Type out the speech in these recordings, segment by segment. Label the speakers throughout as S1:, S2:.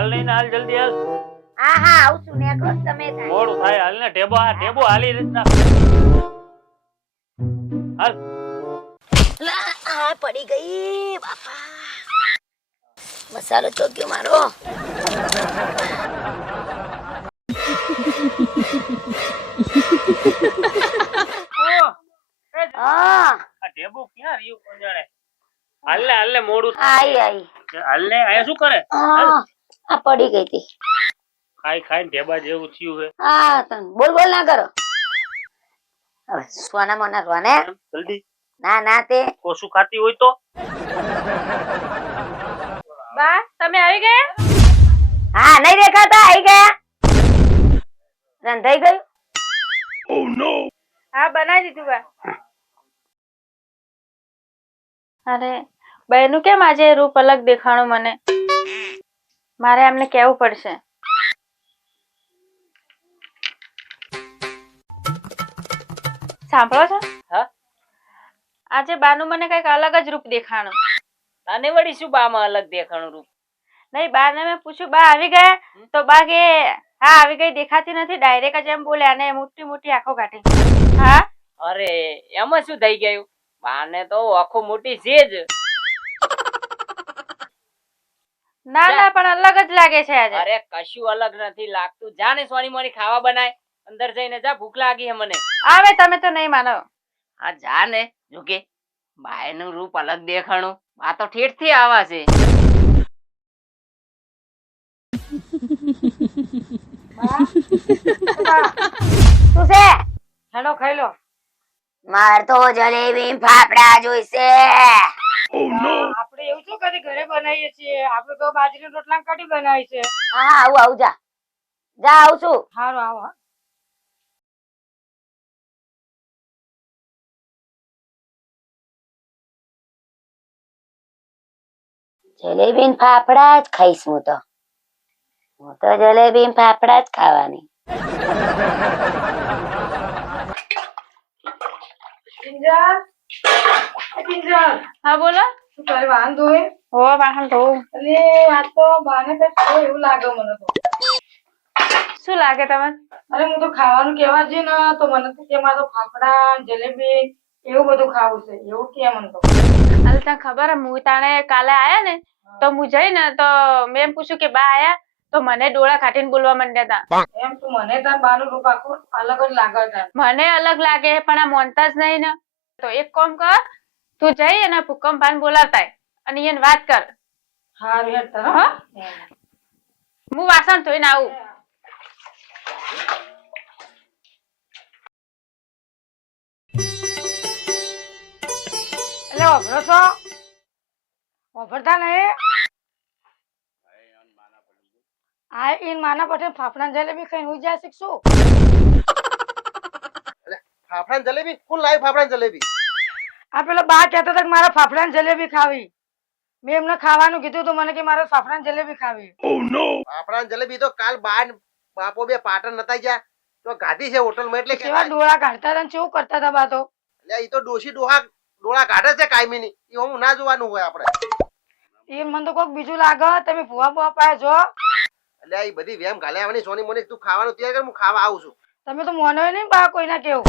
S1: હાલ નહીં હાલ જલ્દી હાલ.
S2: હા હા આવું છું નેકળો તમે થાય.
S1: મોડું થાય હાલ ને ટેબો આ ટેબો હાલી રીતના હાલ.
S2: આ પડી ગઈ બાપા. મસાલો ચોક્યો મારો.
S1: ઓ, એ જ-
S2: હા.
S1: આ ટેબો ક્યાં રહ્યું કોણ જાણે હાલ ને હાલ ને મોડું
S2: આઈ આઈ
S1: હાલ ને અહીંયા શું કરે?
S2: આ પડી ગઈ હતી.
S1: ખાઈ ખાઈ ટેબા જેવું થયું હે.
S2: હા તન બોલ બોલ ના કરો. હવે સોના મોના રોને.
S1: જલ્દી.
S2: ના ના તે.
S1: ઓછું ખાતી હોય તો?
S3: બા તમે આવી ગયા?
S2: હા નહીં દેખાતા આવી ગયા. રંધાઈ ગયું.
S3: હા બનાવી દીધું બા. અરે બહેનું કેમ આજે રૂપ અલગ દેખાણું મને? મારે એમને કહેવું પડશે? સાંભળો છો?
S1: હા?
S3: આજે બાનું મને કંઈક અલગ જ રૂપ દેખાણું.
S1: આને વળી શું બામાં અલગ દેખાણું રૂપ?
S3: નહીં બાને મેં પૂછ્યું બા આવી ગયા તો બા કે હા આવી ગઈ દેખાતી નથી. ડાયરેક્ટ જ એમ બોલ્યા અને મોટી મોટી આંખો કાઢી. હા?
S4: અરે એમાં શું થઈ ગયું? બાને તો આખો મોટી છે જ.
S3: ના ના પણ અલગ જ લાગે છે આજે.
S4: અરે કશું અલગ નથી લાગતું. જા ને સોની મોની ખાવા બનાય. અંદર જઈને જા ભૂખ લાગી હે મને.
S3: આવે તમે તો નહીં માનો.
S4: હા જા ને. જોકે બાયનું રૂપ અલગ દેખાણું. આ તો ઠેઠથી આવા છે.
S2: તું છે?
S3: હેલો ખાઈ લો.
S2: માર તો જલેબી ફાફડા જોઈશે.
S3: આપણે એવું શું કદી ઘરે બનાવીએ છીએ? આપણે તો બાજરી રોટલા કઢી બનાવી છે
S2: હા હા આવું આવું જા. જા આવું છું
S3: સારું આવો હા.
S2: જલેબી ફાફડા જ ખાઈશ હું તો. હું તો જલેબી ને ફાફડા જ ખાવાની.
S3: હા બોલો.
S5: તારે વાંધો હે
S3: હો વાહન ધોવું
S5: એટલે આ તો બાને તો એવું લાગે મને તો.
S3: શું લાગે તમને?
S5: અરે હું તો ખાવાનું કહેવા જઈ ને તો મને તો કે મારો ફાફડા જલેબી એવું બધું ખાવું છે. એવું કે મને તો.
S3: અરે તને ખબર હે હું તાણે કાલે આયા ને તો હું જઈ ને તો મેં એમ પૂછ્યું કે બા આયા તો મને ડોળા કાઢીને બોલવા માંડ્યા હતા
S5: એમ તું મને તાર બાનું રૂપ આખું અલગ જ લાગે
S3: મને અલગ લાગે પણ આ મોનતા જ નહીં ને. તો એક કામ કર તું જઈ અને ભૂકંપ ભાન બોલાવતા અને એને વાત કર.
S5: હારું હેડ તાર
S3: હું. વાસણ ધોઈને આવું.
S5: એટલે ઓભરો છો? ઓભરતા નહીં? આ ઈન માના પટેલ ફાફડા જલેબી ખાઈને હુઈ જાય શીખશું
S6: ફાફડા જલેબી? કોણ લાવી ફાફડા જલેબી?
S5: આ પેલો બા કહેતા હતા કે મારા ફાફડા જલેબી ખાવી. મેં એમને ખાવાનું કીધું તો મને કે મારે ફાફડા જલેબી ખાવી.
S6: ફાફડા જલેબી તો કાલ બાર બાપો બે પાટણ નતા ગયા. તો ગાધી છે હોટલમાં એટલે
S5: કેવા ડોળા કાઢતા હતા શું કરતા હતા બા તો?
S6: એ તો ડોશી ડોહા ડોળા કાઢે છે કાયમીની. એ હું ના જોવાનું હોય આપણે.
S5: એ મને તો કોઈક બીજું લાગે તમે ભૂવા ભૂવા પાસે જો
S6: એટલે એ બધી વેમ ગાલે આવવાની સોની મોની તું ખાવાનું તૈયાર કર હું ખાવા આવું છું.
S5: તમે તો મોનો નહીં બા કોઈના કેવું.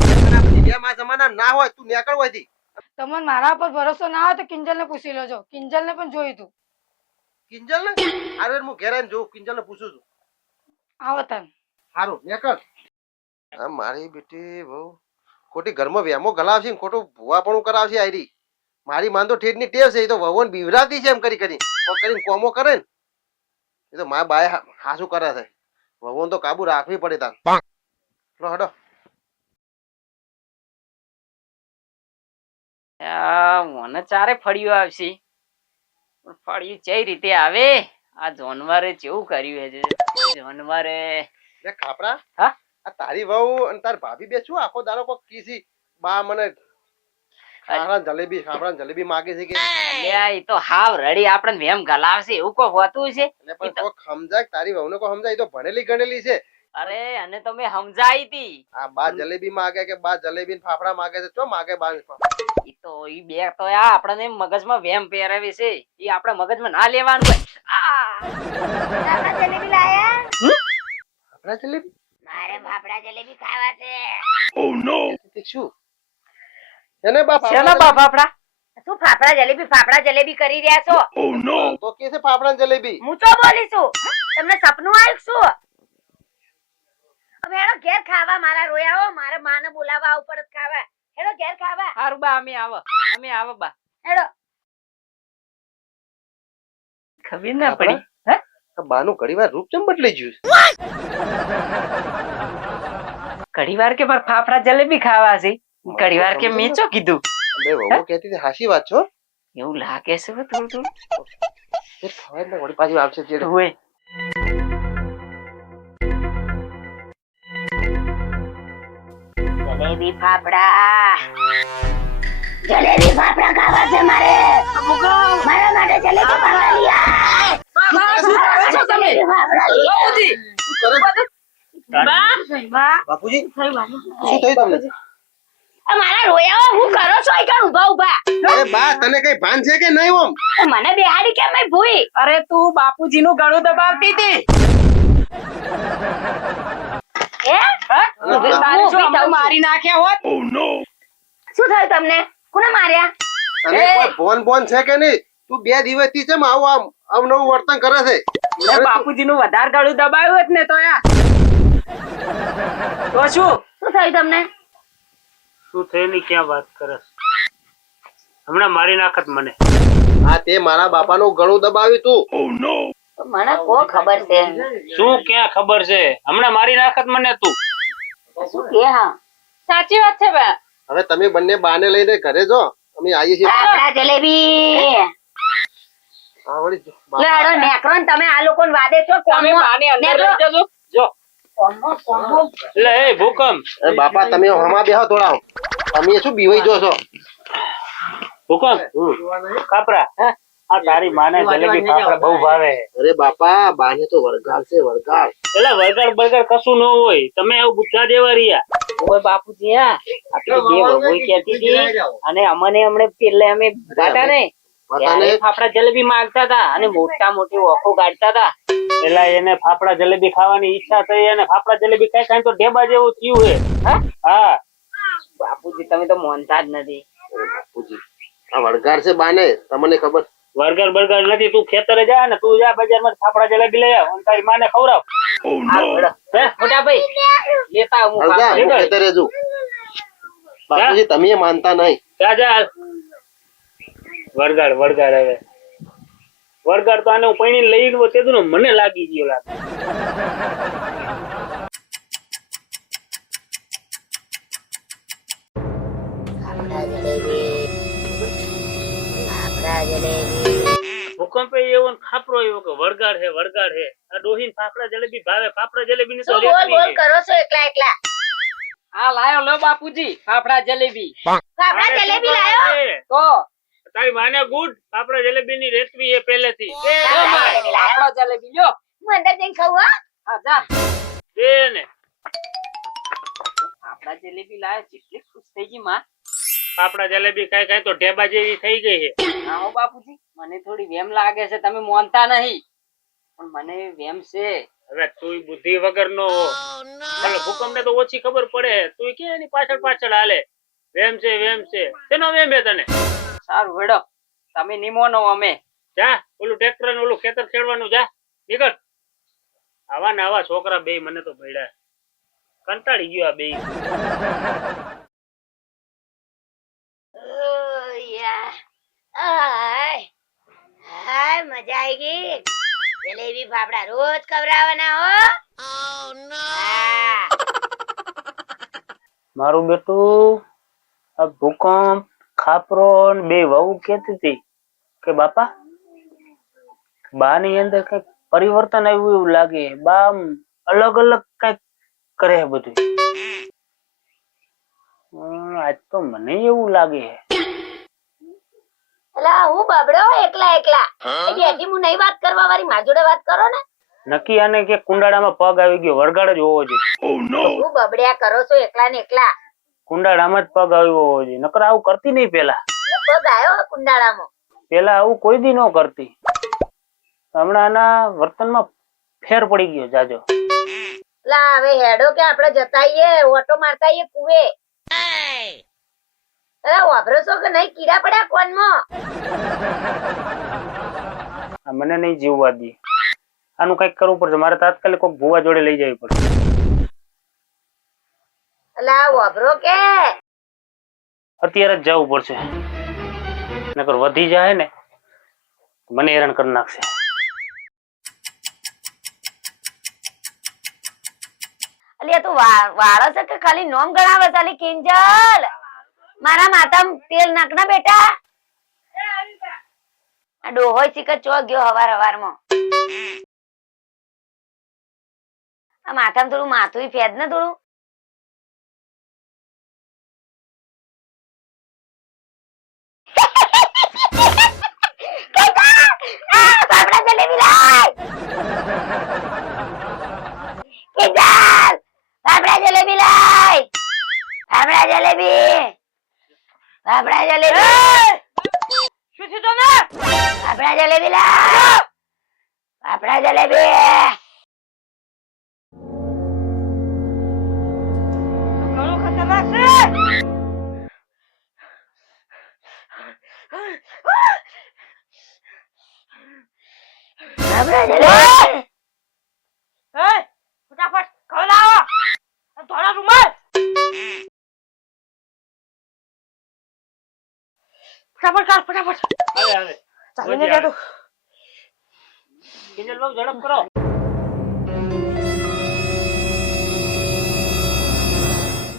S6: વેમ આ જમાના ના હોય તું નીકળ હોયથી
S5: તમને મારા પર ભરોસો ના હોય તો કિંજલ ને પૂછી લેજો. કિંજલ ને પણ જોયું તું.
S6: કિંજલ ને અરે હું ઘેર આવીને જોઉં. કિંજલ ને પૂછું છું.
S5: આવો તન.
S6: સારું નીકળ. આ મારી બેટી બહુ ખોટી ઘરમાં વેમો ગલાવશે ને ખોટું ભૂવાપણું કરાવશે આયરી. મારી માન તો ઠેઠની ટેવ છે એ તો વહુન બીવરાવતી છે એમ કરી કરી કરીને કોમો કરે ને. એ તો મારા બાય હા- હાસુ કરે છે. વહુન તો કાબુ રાખવી પડે તાર. લો હડો.
S4: મને ચારે ફળિયું આવશે. પણ ફળિયું કઈ રીતે આવે? આ જાનવરે કેવું કર્યું છે જાનવરે
S6: ખાપરા?
S4: હા?
S6: આ તારી વહુ અને તાર ભાભી બે શું આખો દારો કોક કીસી બા મને ખારા જલેબી ખાપરા જલેબી માગે છે કે?
S4: એ તો હાવ રડી. આપણને વેમ ગલાવશે. એવું કોઈ હોતું છે
S6: પણ કોક સમજાય તારી વહુને કોઈ સમજાય? તો ભણેલી ગણેલી છે.
S4: અરે અને તો મેં સમજાઈ તી.
S6: આ બા જલેબી માગે કે બા જલેબી ને ફાફડા માગે છે? ચો માગે બા
S4: ઈ તો ઈ બે તો આ આપણને મગજમાં વેમ પહેરાવે છે. ઈ આપણા મગજમાં ના લેવાનું હોય. આ!
S2: ફાફડા જલેબી લાયા?
S6: ફાફડા જલેબી?
S2: મારે ફાફડા જલેબી ખાવા છે.
S6: તે શું? એને બા
S4: શેના બા ફાફડા
S2: શું ફાફડા જલેબી ફાફડા જલેબી કરી રહ્યા છો?
S6: તો કે છે ફાફડા જલેબી?
S2: હું તો બોલીશું તમને સપનું આવ્યું શું? હેડો ઘેર ખાવા મારા રોયા હો. મારે માને બોલાવવા આવું પડત ખાવા. હેડો ઘેર ખાવા.
S4: હારું બા અમે આવો. અમે આવો બા.
S2: એડો
S4: ખબર ના પડી.
S6: આ બાનું ઘડીવાર રૂપ ચમ બદલાઈ ગયું
S4: ઘડીવાર કે મારે ફાફડા જલેબી ખાવા છે? ઘડીવાર કે મેં ચો કીધું?
S6: બે વહુ કહેતી હતી હાસી વાત છો
S4: એવું લાગે છે હો થોડું થોડું.
S6: ખબર ને વળી પાછી આવશે જે
S4: હોય.
S2: જલેબી ફાફડા. જલેબી ફાફડા ખાવા છે મારે. મારા માટે જલેબી ફાફડા લઈ આય. જલેબી ફાફડા લઈ આય.
S6: બાપુજી? શું થયું તમને?
S2: મારા રોયા હું કરો છો અહીં ઊભા ઊભા?
S6: અરે બા તને કઈ ભાન છે કે નહીં ઓમ?
S2: મને બેહાડી કેમ નહીં ભૂઈ?
S4: અરે તું બાપુજી નું ગળું દબાવતી હતી. મારી નાખ્યા હોત?
S2: શું થયું તમને? કોને માર્યા?
S6: તને કોઈ ફોન બોન છે કે નહીં? તું બે દિવસથી છે આવું આમ અવનવું વર્તન કરે છે.
S4: બાપુજી નું વધારે ગળું દબાવ્યું હોત ને તો યાર તો શું?
S2: શું થયું તમને?
S1: શું થયેલી ક્યાં વાત કરે હમણાં મારી નાખત મને.
S6: હા તે મારા બાપાનું ગળું દબાવ્યું તું.
S2: મને કો ખબર છે.
S1: શું ક્યાં ખબર છે? હમણાં મારી નાખત મને તું.
S2: શું કે હા?
S3: સાચી વાત છે બા.
S6: હવે તમે બંને બાને લઈને ઘરે જો. અમે આવીએ છીએ.
S2: ફાફડા જલેબી.
S6: આવડી વળી જો,
S2: લે
S6: બાપા.
S2: હેડો નેકરો ને તમે આ લોકોને વાદે છો
S4: તમે. બાને અંદર લઈ જજો. જો.
S1: લે. એ ભૂકંપ.
S6: બાપા તમે હમા બેહો થોડા. તમે શું બીવાઈ જો છો?
S1: ભૂકંપ. કાપરા આ તારી માને જલેબી ફાફડા બહુ ભાવે.
S6: અરે બાપા બાને તો વરગાળ છે વરગાળ
S1: એટલે વરગાળ બરગાળ કશું ન હોય. તમે એવું બુદ્ધા દેવા રહ્યા.
S4: ઓય બાપુજી હા. આપણે બે વહુઈ કહેતી હતી. અને અમને હમણે પેલે અમે ગાતા ને ફાફડા જલેબી માંગતા હતા અને મોટા મોટી ઓખો ગાડતા હતા.
S1: એટલે એને ફાફડા જલેબી ખાવાની ઈચ્છા થઈ અને ફાફડા જલેબી કઈ કઈ તો ઢેબા જેવું થયું હે. હા?
S4: બાપુજી તમે તો માનતા જ નથી.
S6: બાપુજી આ વરગાળ છે બાને તમને ખબર?
S1: વર્ગર બર્ગર નથી તું ખેતરે જા ને તું જા બજારમાં ફાફડા જલેબી લઈ આવ અને તારી માને ખવડાવ.
S4: હે, મોટા ભાઈ લેતા હું
S6: ખેતરે જો બાપુજી તમે માનતા નહીં.
S1: જા જા વરગાડ વરગાડ હવે. તો આને હું પૈણી લઈ ગયો તે તો મને લાગી ગયો લાગે.
S2: ફાફડા જલેબી. ફાફડા જલેબી.
S1: ભૂકંપે એવો ખાપરો એવો કે વરગાડ હે વરગાડ હે. આ ડોહીન ફાફડા જલેબી ભાવે ફાફડા જલેબી ની તો
S2: શું બોલ બોલ કરો છો એકલા એકલા?
S4: આ લાયો લો બાપુજી ફાફડા જલેબી.
S2: ફાફડા જલેબી લાયો?
S4: તો.
S1: તારી માને ગુડ ફાફડા જલેબી ની રેસીપી એ પહેલેથી
S4: ફાફડા જલેબી લ્યો?
S2: હું અંદર જઈને ખાઉં હો.
S4: હા જા.
S1: દે ને
S4: ફાફડા જલેબી લાયો કેટલી ખુશ થઈ ગઈ માં.
S1: ફાફડા જલેબી કઈ કઈ તો ઢેબા જેવી થઈ ગઈ છે.
S4: આવો બાપુજી મને થોડી વેમ લાગે છે તમે માનતા નહીં. પણ મને વેમ છે.
S1: હવે તું બુદ્ધિ વગર નો ચાલો ભૂકંપ ને તો ઓછી ખબર પડે. તું કે એની પાછળ પાછળ હાલે? વેમ છે વેમ છે. તેનો વેમ હે તને?
S4: સારું વેડો તમે નિમોનો અમે.
S1: જા ઓલું ટ્રેક્ટર ને ઓલું ખેતર ખેડવાનું જા. નીકળ. આવા ને આવા છોકરા બે મને તો ભેડા કંટાળી ગયો આ બે
S2: ઓ યા આય હાય મજા આવી ગઈ જલેબી ફાફડા રોજ ખવડાવવાના હો હા.
S1: મારું બેટું આ ભૂકંપ ખાપરો ને બે વહુ કેતી હતી કે બાપા બા ની અંદર કંઈક પરિવર્તન આવ્યું એવું લાગે બા આમ અલગ અલગ કંઈક કરે છે બધું હમ, આજ તો મને એવું લાગે
S2: અલા હું બબડો એકલા એકલા. એ હજી હું નહીં વાત કરવા વાળી માર જોડે વાત કરો ને.
S1: નક્કી આને કે કુંડાળામાં પગ આવી ગયો વરગાડ જ હોવો જોઈએ.
S2: હું બબડ્યા કરો છો એકલા ને એકલા?
S1: કુંડાળામાં જ પગ આવ્યો હોવો જોઈએ. નકર આવું કરતી નહીં પેલા.
S2: પગ આવ્યો કુંડાળામાં.
S1: પેલા આવું કોઈ દી ન કરતી. હમણાં આના વર્તનમાં ફેર પડી ગયો જાજો.
S2: લા હવે હેડો કે આપણે જતા આઈએ ઓટો મારતા આઈએ કુવે. અરે વાપરો છો કે નહીં? કીડા પડ્યા કોનમાં?
S1: મને નહીં જીવવા દે. આનું કંઈક કરવું પડશે. મારે તાત્કાલિક કોઈક ભુવા જોડે લઈ જવી પડશે.
S2: લા વાપરો કે?
S1: અત્યારે જ જવું પડશે. નકર વધી જાય ને મને હેરાન કરી નાખશે.
S2: અલી તું વાળો છે કે ખાલી નોમ ગણાવે છે અલી કિંજલ? મારા માથા તેલ નાખના બેટા. આ ડોહોય ચીકર ચો ગયો હવાર હવારમાં. આ માથામાં થોડું માથું ફેદ ને થોડું. આ, જલેબી લાય. જલેબી. ફાફડા જલેબી
S7: શું થયું તને?
S2: આપણા જલેબી લા. આપણા જલેબી ફાફડા જલેબી
S7: જા તું
S1: કિંજલ બહુ ઝડપ કરો.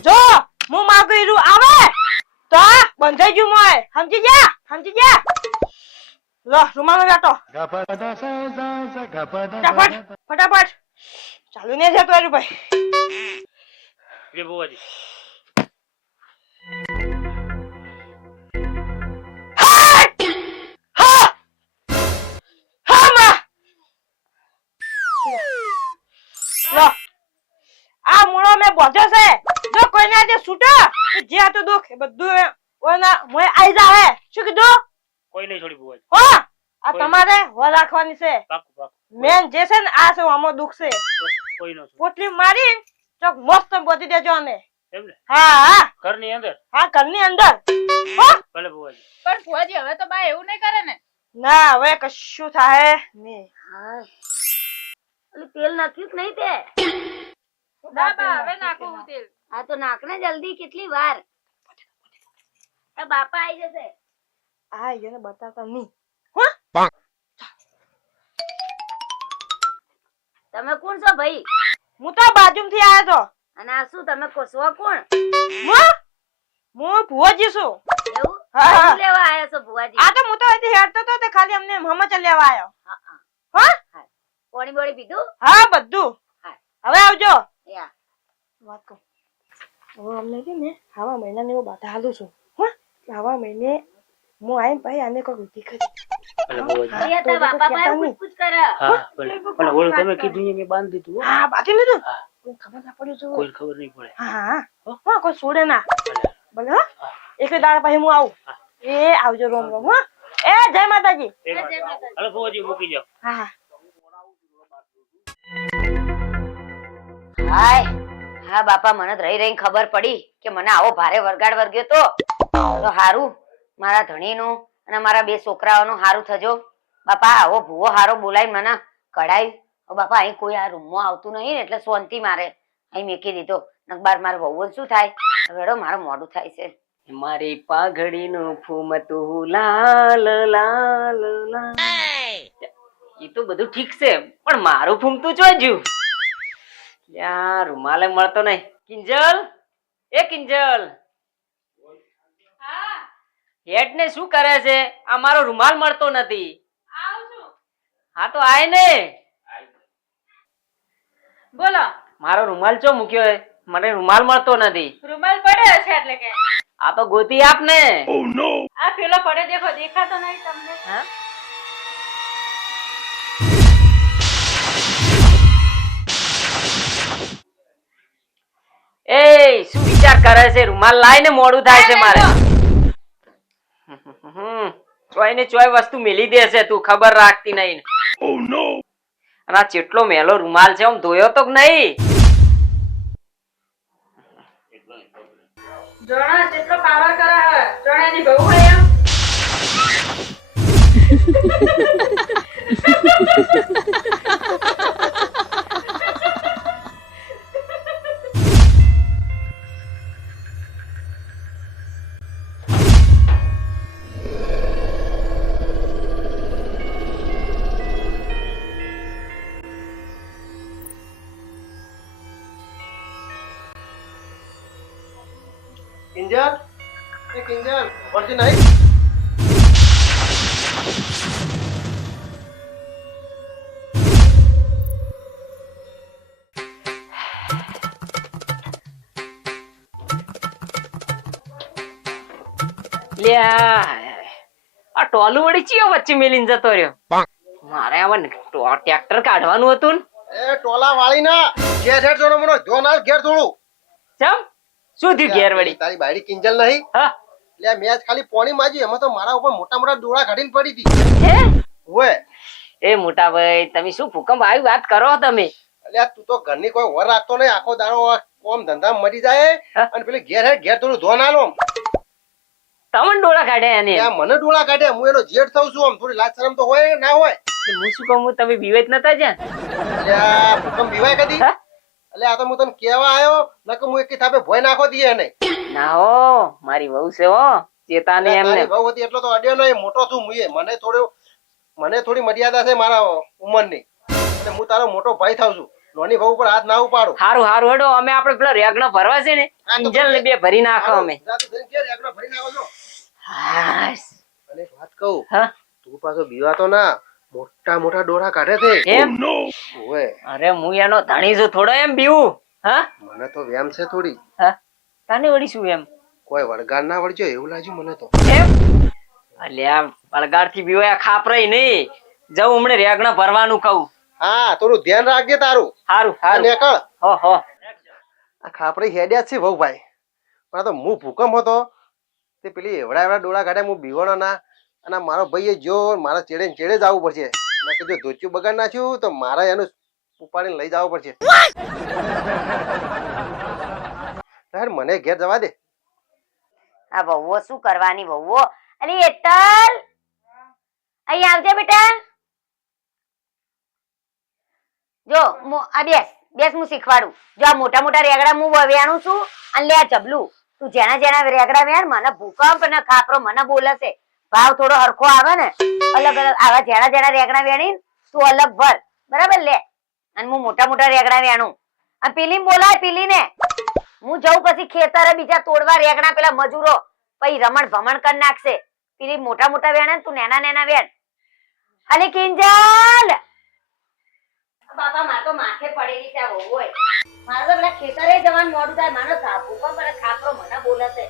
S7: જો હું માગું ઈરું આવે. તો બંધાઈ ગયું મોય. સમજી ગયા? સમજી ગયા? લો રૂમાલ જાટો ફટાફટ ફટાફટ. ચાલુ ને જતો ભાઈ
S1: બુવાજી.
S7: આ મૂળો મેં બોજો છે. જો કોઈને આજે છૂટો તો જે હતું દુઃખ એ બધું ઓના મોય આઈ જાવે. શું કીધું?
S1: કોઈ નહીં છોડી બુવાજી
S7: હો? આ તમારે હો રાખવાની છે.
S1: પાકું પાકું.
S7: મેન જે છે ને આ છે આમો દુઃખ છે.
S1: કોઈ નો
S7: પોટલી મારી ચોક મસ્ત બોધી દેજો
S1: ને?
S7: હા હા.
S1: ઘરની અંદર?
S7: હા ઘરની અંદર. હો?
S1: ભલે બુવાજી
S3: પણ હવે તો બા એવું નહીં કરે ને?
S7: ના હવે કશું થાય નહીં.
S2: તેલ નાખ્યું કે નહીં તે?
S3: ના હવે નાખો તેલ.
S2: આ તો નાખ ને જલ્દી કેટલી વાર? બાપા આવી જશે.
S7: આ એને બતાવતા નહીં.
S2: તમે કોણ છો ભાઈ?
S7: હું તો બાજુમાંથી આવ્યો તો.
S2: અને આ શું તમે કોસવા કોણ?
S7: હું? હું ભુવાજી છું.
S2: એવું?
S7: હા, હા.
S2: લેવા આવ્યો છો ભુવાજી?
S7: આ તો હું તો અહીંથી હેરતો તો તે ખાલી અમને મમા લેવા આવ્યો
S2: હા, હા.
S7: હા?
S2: પાણી બોણી પીધું?
S7: હા બધું. હવે આવજો.
S2: યા.
S7: વાત. કહું હવે અમને છે ને આવા મહિનાને હું બધા હાલું છું. હો? આવા મહિને હું આવીને ભાઈ આને કોઈ વિધિ કરી.
S1: તમે કીધું મેં બાંધી દીધું હા.
S7: બાકી લીધું? ખબર ના પડી
S1: કોઈ ખબર નહીં પડે.
S7: હા હા. કોઈ છોડે ના.
S1: ભલે
S7: ભલે એક દાડા પછી હું આવું. એ આવજો રોમ રોમ હા. એ જય માતાજી.
S1: મૂકી જાઓ.
S7: હા હા.
S2: હાય. હા બાપા મને રહી રહીને ખબર પડી કે મને આવો ભારે વરગાડ વર્ગ્યો તો. તો હારું મારા ધણીનું અને મારા બે છોકરાઓનું હારું થજો. બાપા આવો ભૂવો હારો બોલાય મને. કઢાયું. બાપા અહીં કોઈ આ રૂમમાં આવતું નહીં ને એટલે શાંતિ મારે અહીં મેકી દીધો. નકબાર મારે વહુ શું થાય? રેડો મારું મોડું થાય છે.
S4: મારી પાઘડીનું ફૂમતું લાલ લાલ લાલ. એ તો બધું ઠીક છે પણ મારું ફૂમતું જોજ્યું યાર રૂમાલે મળતો નહીં. કિંજલ? એ કિંજલ. હેડ ને શું કરે છે? આ મારો રૂમાલ મળતો નથી. હા તો આય ને.
S3: બોલો.
S4: મારો રૂમાલ ચો મૂક્યો હે? મને રૂમાલ મળતો નથી.
S3: રૂમાલ પડ્યો છે એટલે કે.
S4: આ તો ગોતી આપ ને
S3: આ પેલો પડે દેખો દેખાતો નહીં તમને.
S4: હા? એ શું વિચાર કરે છે? રૂમાલ લાઈને મોડું થાય છે મારે. ચોય ને ચોય વસ્તુ મેલી દે છે તું ખબર રાખતી નહીં. અને આ ચેટલો મેલો રૂમાલ છે આમ ધોયો તો કે નહીં?
S3: જોણા જેટલો પાવર કરે હે જોણાની બહુ હે એમ.
S6: કિંજલ વળતી નહીં.
S4: લ્યા આ ટોલું વળી ચિયો વચ્ચે મેલીને જતો રહ્યો. મારે આમાં ટ્રેક્ટર કાઢવાનું હતું ને.
S6: એ ટોલા વાળી ના ઘેર હેડ જોનો મનો જો ના ઘેર થોડું
S4: ચમ? શું થયું ઘેર વળી?
S6: તારી બાયડી કિંજલ નહીં?
S4: હા.
S6: એટલે મેચ ખાલી પોણી માજી એમાં તો મારા ઉપર મોટા મોટા ડોળા કાઢીને પડી હતી.
S4: હે?
S6: ઓય.
S4: એ મોટા ભાઈ તમે શું ભૂકંપ આવી વાત કરો તમે?
S6: એટલે તું તો ઘરની કોઈ વર રાખતો નહીં. આખો દાડો કોમ ધંધા મરી જાય અને પેલી ઘેર હે ઘેર થોડું ધોન આલો
S4: તમને ડોળા કાઢ્યા એને?
S6: મને ડોળા કાઢે. હું એનો જેઠ થઉં છું આમ. થોડી લાજ શરમ તો હોય ના હોય?
S4: હું શું કહું? તમે વિવેક નતા જ્યાં?
S6: ભૂકંપ બીવાય કદી? એટલે આ તો હું તને કેવા આવ્યો નકર હું એક થાપે ભોય નાખો દઈએ એને.
S4: ના હો મારી વહુ છે હો ચેતાને એમને.
S6: વહુ હતી એટલો તો અડ્યો નહીં મોટો છું મુએ મને થોડો મને થોડી મર્યાદા છે મારા ઉંમરની. એટલે હું તારો મોટો ભાઈ થાઉં છું. નોની વહુ પર હાથ ના ઉપાડું.
S4: હારું હારું હેડો અમે આપણે પેલા રેગનો ભરવા છે ને
S6: હા,
S4: ને બે ભરી નાખો અમે.
S6: તું ભરી નાખો છો. અને વાત કહું
S4: હા.
S6: તું પાછો બીવાતો ના મોટા મોટા ડોરા કાઢે છે.
S4: એમ?
S6: ઓવે.
S4: અરે હું એનો ધણી છું થોડો એમ બીવું હા?
S6: મને તો વ્યામ છે થોડી.
S4: હા. તને વળી શું એમ?
S6: કોઈ વળગાડ ના વળજો એવું લાગ્યું મને તો.
S4: અલ્યા વળગાડથી બીવાય ખાપરાય નહીં. જવું હમણે રેગણા ભરવાનું કહું.
S6: હા થોડું ધ્યાન રાખજે તારું.
S4: હારું સારું
S6: નીકળ.
S4: હો હો.
S6: આ ખાપડી હેડ્યા છે વહુ ભાઈ પણ આ તો હું ભૂકંપ હતો. તે પેલી એવડા એવડા ડોળા કાઢ્યા હું બીવાણો ના અને મારો ભાઈએ જો મારા ચેડે ચેડે જ આવવું પડશે. મેં કીધું ધોતિયું બગાડ નાખ્યું તો મારે એનું ઉપાડીને લઈ જવું પડશે. તાર મને ઘેર જવા દે.
S2: આ વહુઓ શું કરવાની વહુઓ? અલી એતલ અહીં આવજે બેટા. જો આ બેસ બેસ હું શીખવાડું. જો આ મોટા મોટા રેગડા હું વવ્યાણું છું, અને લે આ ચબલું તું જેના જેના રેગડા વેણ, મને ભૂકંપ ને ખાપરો, મને બોલે છે ભાવ થોડો હરખો આવે ને, અલગ અલગ, આવા જેના જેના રેગડા વેણી તું અલગ ભર. બરાબર લે. અને હું મોટા મોટા રેગડા વેણું. આ પેલી બોલાય પેલી ને હું જઉં પછી ખેતરે બીજા તોડવા રેગણા પેલા મજૂરો. પછી રમણ ભમણ કરી નાખશે. પેલી મોટા મોટા વેણ તું નેના નેના વેણ. અલી કિંજલ! બાપા, માર તો માથે પડેલી છે વહુ હોય. મારે તો ખેતરે જવાનું મોડું થાય. માનો સાપુ પણ મને બોલે છે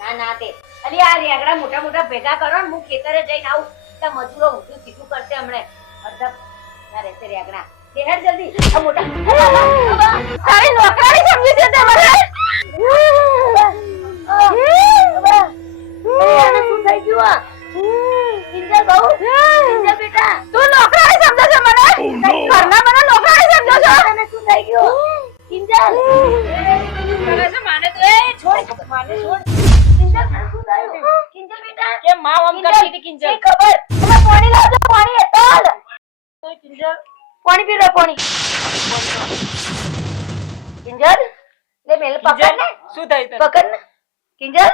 S2: ના ના તે. અલી, આ રેગડા મોટા મોટા ભેગા કરો ને, હું ખેતરે જઈને આવું. ત્યાં મજૂરો ઊંધું સીધું કરશે હમણે. અડધા રહેશે રેગડા તે હેડ જલ્દી આ મોટા તારી નોકરાણી સમજી છે તે મને શું થઈ ગયું કિંજલ બહુ? કિંજલ બેટા? ઘરના મને નોકરાણી સમજો છો? તને શું થઈ ગયું? કિંજલ? કિંજલ, તને શું થયું? કિંજલ બેટા?
S7: કેમ માં આમ કરતી હતી કિંજલ
S2: ખબર? પાણી લાવજો, પાણી એતલ. પાણી પીવડાવ, પાણી. કિંજલ? લે મેલ પકડ ને
S4: શું થયું તને?
S2: પકડ ને કિંજલ?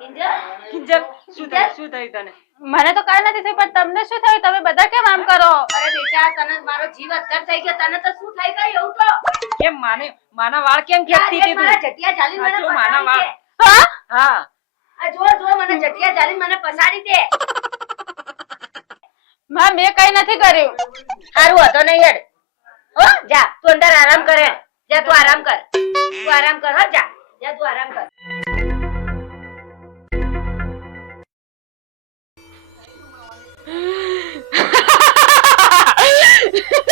S2: કિંજલ?
S4: કિંજલ શું થાય શું થાય તને?
S3: મને તો કઈ નથી થયું પણ તમને શું થયું? તમે બધા કેમ આમ કરો?
S2: અરે બેટા તને મારો જીવ અત્યાર થઈ ગયો. તને તો શું થઈ ગયું એવું તો?
S4: કેમ માને? માના વાળ કેમ ખેતી હતી
S2: મારા જટિયા ચાલી મને
S4: જો માના વાળ.
S3: હા
S4: હા.
S2: આ જો જો મને જટિયા ચાલી મને પસાડી દે.
S3: માં મેં કઈ નથી કર્યું.
S2: સારું હતો નહીં, હેડ. હો, જા, તું અંદર આરામ કરે. જા, તું આરામ કર. તું આરામ કર, હો, જા. જા, તું આરામ કર. હા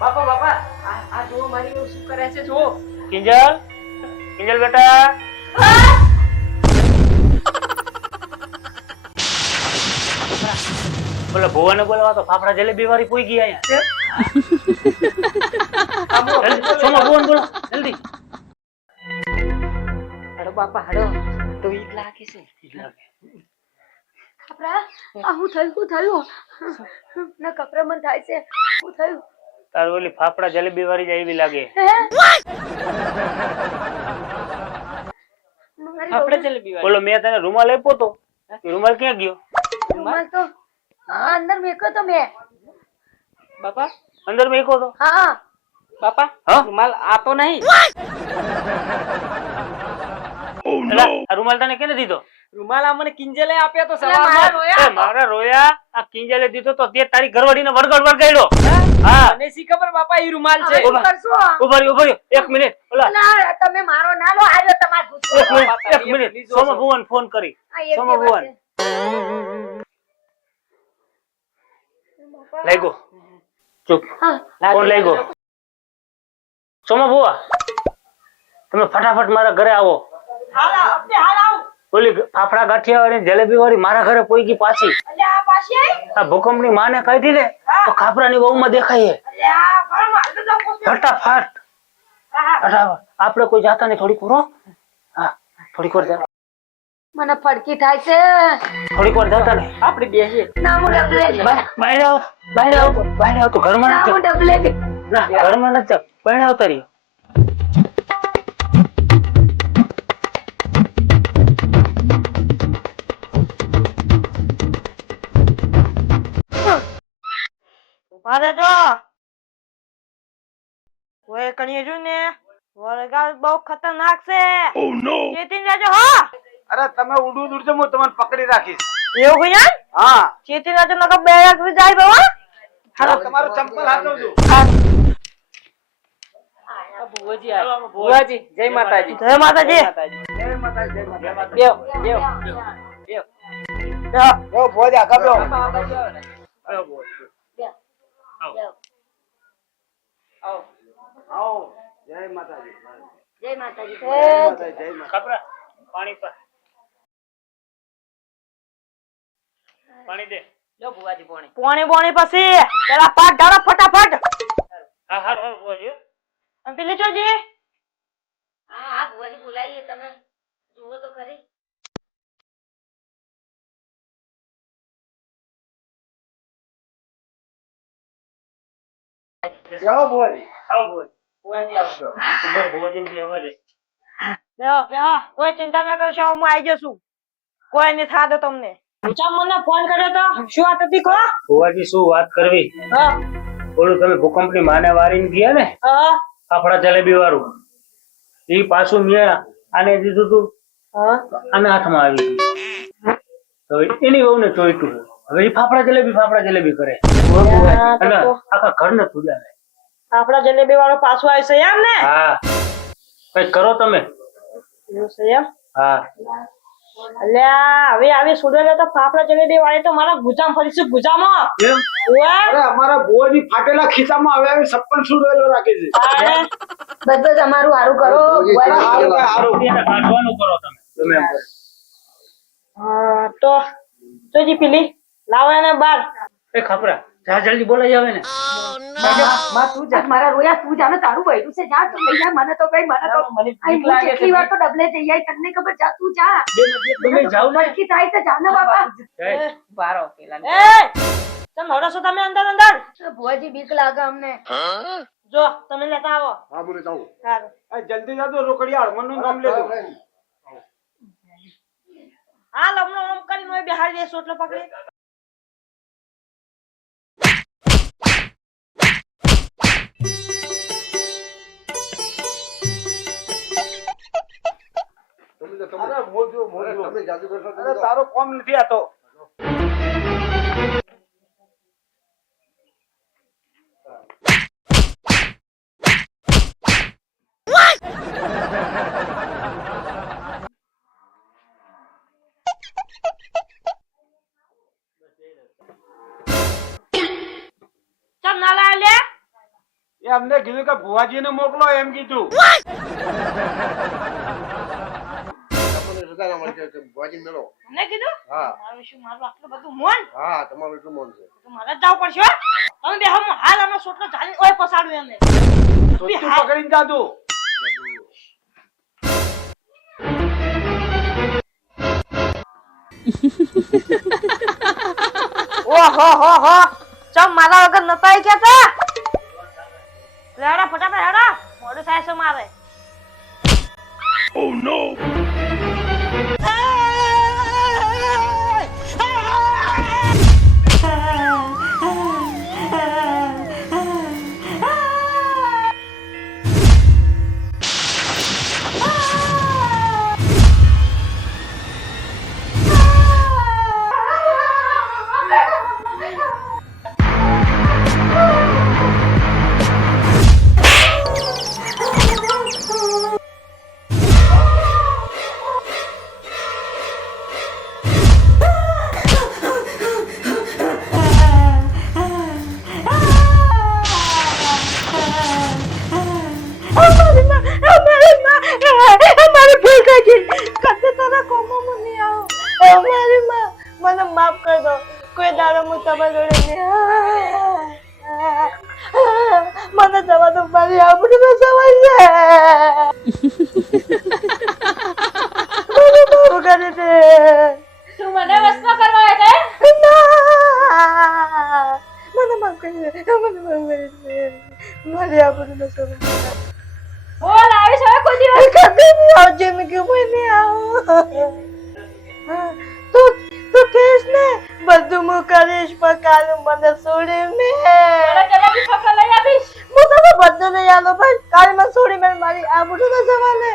S4: બાપા બાપા આ આ જુઓ મારી વહુ શું કરે છે જો
S1: કિંજલ? કિંજલ બેટા? બોલો ભુવાને બોલવા તો ફાફડા જલેબી વાળી પૂઈ ગઈ અહીંયા. સોમા ભુવાને બોલો જલ્દી.
S4: હડો બાપા હડો તો ઈદ લાગે છે.
S2: કપરા? આ હું થયું? હું થયું? ના કપરા મન થાય છે. હું થયું?
S1: તારું ઓલી ફાફડા જલેબી વાળી જાય એવી લાગે.
S4: ફાફડા જલેબી વાળી.
S1: બોલો મેં તને રૂમાલ આપ્યો તો? રૂમાલ ક્યાં ગયો?
S2: રૂમાલ તો હા, અંદર મેકો તો મેં.
S4: બાપા?
S1: અંદર મેકો તો?
S2: હા
S4: બાપા
S1: હા?
S4: રૂમાલ આપો નહીં.
S1: રૂમાલ તને કેને દીધો?
S4: રૂમાલ મને કિંજલે આપ્યો તો સવારમાં.
S2: રોયા?
S1: એ મારા રોયા? આ કિંજલે દીધો તો તે તારી ઘરવાળીને વરગડ વરગાડ્યો હા?
S4: મને સી ખબર બાપા ઈ રૂમાલ છે?
S2: હવે શું કરશો
S1: ઊભા રહ્યો ઊભા રહ્યો. એક મિનિટ. ઓલા.
S2: ના તમે મારો ના લો આવ્યો તમાર ગુસ્સો
S1: એક મિનિટ સોમ ભુવન ફોન કરી. સોમા ભુવન.
S2: છે.
S1: લાગ્યો? ચૂપ.
S2: હા.
S1: ફોન લાગ્યો. સોમ ભુવા તમે ફટાફટ મારા ઘરે આવો.
S7: હાલ આવ.
S1: ઓલી ફાફડા ગાંઠિયા વાળી જલેબી વાળી મારા ઘરે પોઈગી પાછી.
S7: આ?
S1: આ ભૂકંપની માને કાઢી ને તો દેખાય છે.
S7: અલ્યા, તો જાઉં પૂછ્યું.
S1: ફટાફટ. આપણે કોઈ જાતા નહીં થોડીક વાર હા. થોડીક વાર જા-
S2: મને ફડકી થાય છે.
S1: થોડીક વાર જતા ને
S4: આપણે બેસીએ
S2: ના હું ડબલે
S1: બહાર બહાર આવો બહાર આવો બહાર આવો તો ઘરમાં
S2: ના હું ડબલે
S1: ના ઘરમાં નથી જાવ. બહાર આવતા રહ્યો.
S7: ઊભા રહેજો. ઓય કણીએ જો ને? વળગાડ બહુ ખતરનાક છે. ચેતીને રહેજો હો.
S8: અરે તમે ઉડું દૂર હું તમને પકડી રાખીશ.
S7: એવું કઈ
S8: હા.
S7: ચેતીને રહેજો નકર બે રાત જાય બાવા
S8: હાલો તમારો ચંપલ હાથો છું
S4: ભુવાજી આ- ભુવાજી જય માતાજી.
S7: જય માતાજી
S8: જય માતાજી. જય માતા
S4: દેવ દેવ
S7: જા.
S8: ઓ ભોજ આગળ બેહો.
S1: આવો
S4: આવો.
S8: આવો જય માતાજી.
S2: જય માતાજી.
S8: જય માતાજી જય માતા
S1: પાણી પર. પાણી દે.
S4: લો ભુવાજી પાણી.
S7: પાણી પાણી પછી પેલા પાટ ઢાળો ફટાફટ.
S1: હા હા હા બોલ્યો
S7: અને પેલી જોજી
S2: હા હા ભુવાજી બોલાવીએ તમે. જુઓ તો ખરી.
S8: જાઓ ભુવાજી.
S1: આવો. બોલ
S4: ભુવાજી.
S7: કોઈ ચિંતા ન કરશો હું આવી જશું કોઈ નહીં થાતો તમને પૂછા મને ફોન કર્યો તો શું વાત હતી કહો
S1: ભુવાજી શું વાત કરવી
S7: હા
S1: ઓલું તમે ભૂકંપની માને વારીને ગયા ને
S7: હા
S1: ફાફડા જલેબી વાળું એ પાછું મેં આને દીધું તું આના હાથમાં આવી એની વહુને ચોઈટું હવે એ ફાફડા જલેબી ફાફડા જલેબી કરે
S7: આખા ઘર
S1: ને
S7: તો. આપડા જલેબી વાળો પાછો આવ્યો છે એમ ને?
S1: હા. કઈ કરો તમે.
S7: એવું છે એમ?
S1: હા.
S7: અલ્યા હવે આવી સુડેલો તો ફાફડા જલેબી વાળી તો મારા ગુજામ ફરીશું ગુજામાં.
S8: અરે અમારા ભુવાજી ફાટેલા ખિસ્સામાં હવે હવે સપ્પન સુડેલો રાખે છે.
S2: બધું તમારું કરો.
S8: હારું
S1: કરો. તમે.
S7: હા, તો જોજી પેલી લાવો એને બાર
S1: એ ખપરા જા જલ્દી બોલાઈ આવે ને.
S4: માં તું જા
S2: મારા રોયા તું જાને તારું વૈરું છે. જા તું લઈ જા મને તો કઈ મને તો
S4: મને બીક લાગે
S2: જેટલી વાર તો ડબલે જઈ આઈ તને ખબર જા તું જા.
S1: તમે જાઓ ને.
S2: ફડકી થાય છે જા ને બાપા.
S4: બારો પેલા
S7: એ! તમે નડો છો તમે અંદર અંદર?
S2: ભુવાજી બીક લાગે અમને.
S7: જો તમે લેતા આવો.
S8: હા બોલે જાઉં
S7: સારું.
S8: જલ્દી જાજો રોકડિયા હળવદનું નામ લેજો.
S7: હા લમણો ઓમ કરીને બેહાડી દેશો એટલે પકડી
S8: અરે મોજો મોજો અરે તારો કોમ નથી આતો એમને કીધું કે ભુવાજીને મોકલો એમ કીધું.
S6: આપણને રજા ના મળે કે- કે ભુવાજીને મેળો.
S7: તમને કીધું?
S6: હા.
S7: મારું શું મારું આટલું બધું મોન?
S6: હા તમારું એટલું મન છે.
S7: તો મારે જવું પડશે તમે બે હમ હાલ અમે સોટલો ચાલી ઓય પસાડું એમને.
S8: પકડીને જાતું
S7: ઓહો હો હો. ચમ મારા વગર નતા આવી ગયા તા? લેડા ફટાફટ હેડા મોડું થાય છે મારે? અમારી કરી દે
S3: તું મને વસ્મ કરવા આવ્યો છે?
S7: ના. મને માફ કરી દે મને માફ કરી દે મારી આપણી માં સવાય
S3: બોલ આવી છે કોઈ દિવસ.
S7: કદી નહીં આવજે. મેં કે કોઈ નહીં આવું. તું તું કેસ ને બધું હું કરીશ પણ કાલે મને છોડી મે
S3: મને જલેબી ફાફડા લઈ આવીશ.
S7: હું તને બધું નહીં આલો ભાઈ. કાલ મને છોડી મેં મારી આબરૂ ન જવાને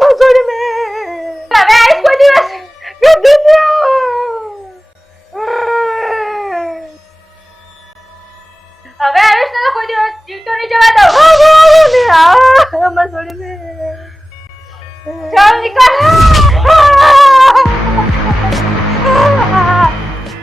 S7: મસોડી મે
S3: હવે આ કોઈ દિવસ
S7: દુનિયા
S3: હવે આયુષ ને કોઈ દિવસ જીવતો નહીં જવા દઉં
S7: હા હા મસોડી મે ચાલ નીકળ